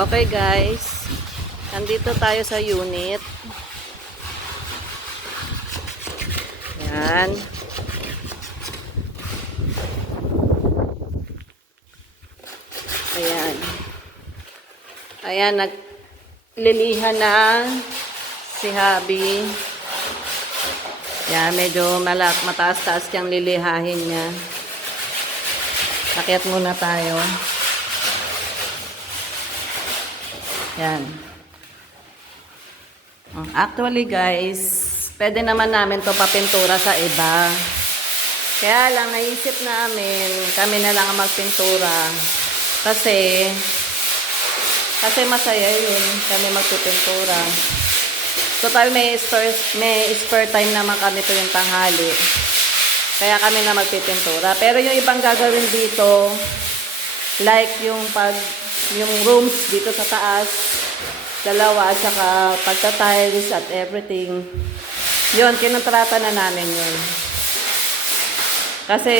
Okay guys, nandito tayo sa unit. Yan. Ayan. Ayan, naglilihan na si Habi. Yan, medyo mataas-taas siyang lilihahin niya. Akyat muna tayo. Yan. Actually guys, pwede naman namin to papintura sa iba. Kaya lang naisip namin, kami na lang ang magpintura. Kasi masaya yun, kami magpipintura. Total may spare time naman kami tuwing tanghali. Kaya kami na magpipintura. Pero yung ibang gagawin dito, like yung rooms dito sa taas, dalawa, at saka pagta-tiles at everything. Yun, kinontrata na namin yun. Kasi,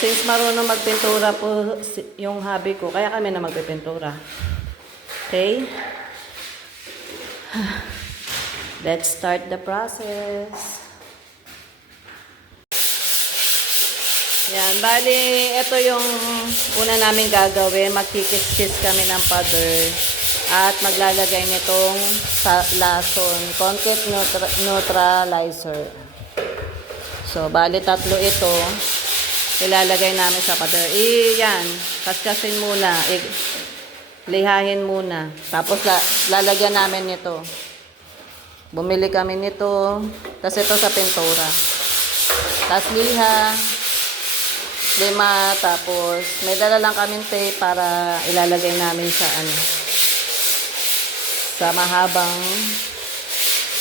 since marunong magpintura po yung hobby ko, kaya kami na magpipintura. Okay? Let's start the process. Yan, bali, ito yung una namin gagawin. Magkikis-kis kami ng powder. At maglalagay nitong lason, concrete neutralizer. So, bali tatlo ito. Ilalagay namin sa powder. Yan, kaskasin muna. Lihahin muna. Tapos lalagyan namin nito. Bumili kami nito. Tapos ito sa pintura. Tapos liha. 5, tapos may dala lang kaming tape para ilalagay namin sa sa mahabang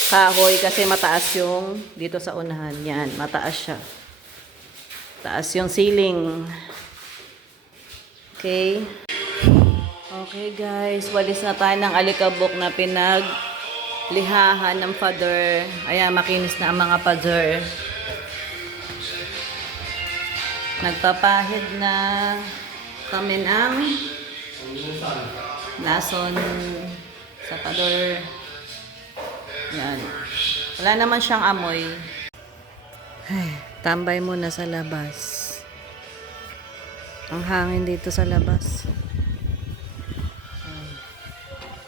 kahoy kasi mataas yung dito sa unahan. Yan, mataas siya. Taas yung ceiling. Okay. Okay guys, walis na tayo ng alikabok na pinaglihahan ng pader. Ayan, makinis na ang mga pader. Nagpapahid na kami ng lason sa pader. Yan. Wala naman siyang amoy. Ay, tambay muna sa labas. Ang hangin dito sa labas.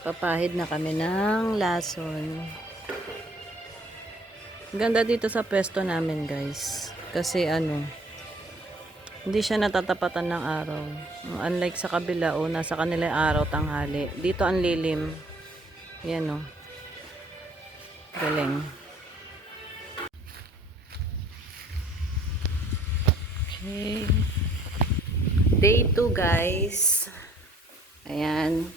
Papahid na kami ng lason. Ganda dito sa pwesto namin guys. Kasi hindi siya natatapatan ng araw. Unlike sa kabila, nasa kanila yung araw tanghali. Dito ang lilim. Yan galing. Okay. Day 2 guys. Ayan.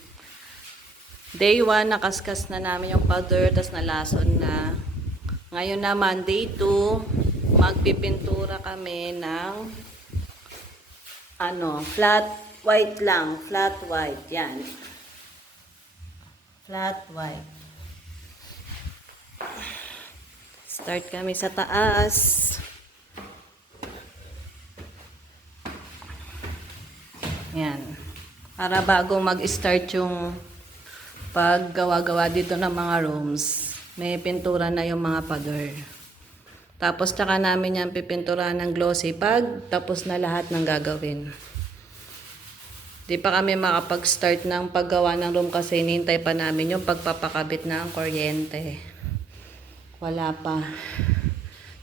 Day 1, nakaskas na namin yung powder, tas nalason na. Ngayon naman, day 2, magpipintura kami ng flat white lang. Flat white. Yan. Flat white. Start kami sa taas. Yan. Para bago mag-start yung paggawa-gawa dito ng mga rooms, may pintura na yung mga pader. Tapos tsaka namin yan pipinturahan ng glossy pag tapos na lahat ng gagawin. Di pa kami makapag-start ng paggawa ng room kasi hinihintay pa namin yung pagpapakabit ng kuryente. Wala pa.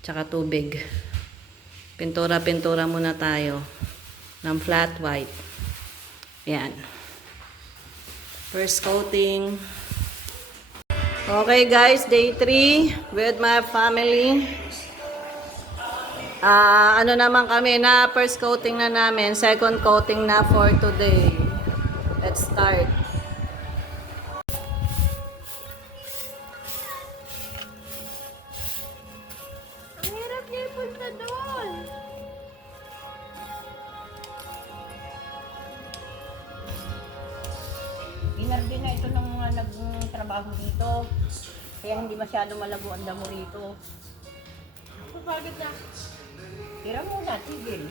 Tsaka tubig. Pintura-pintura muna tayo ng flat white. Yan. First coating. Okay guys, day 3 with my family. Naman kami na first coating na namin, second coating na for today. Let's start. Ang hirap niya ipunta doon. Inardi na ito ng mga nagtrabaho dito. Kaya hindi masyado malabo ang damo rito. Pagod na. Tira mo na, tigil.